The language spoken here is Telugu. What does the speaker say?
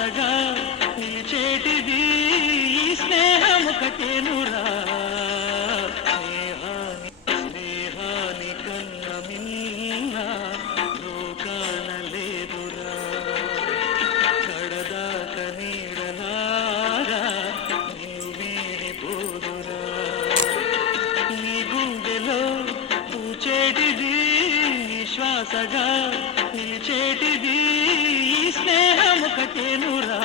శ్వాసగా నిలిచేటిది ఈ స్నేహముకటేనురా స్నేహాని కన్న మిన్న లోకాన లేదురా కడదాక నీడలారా నిన్ను వీడిపోదురా నీ గుండెలో పూచేటిది శ్వాసగా నిలిచేటిది ఈ స్నేహముకటేనురా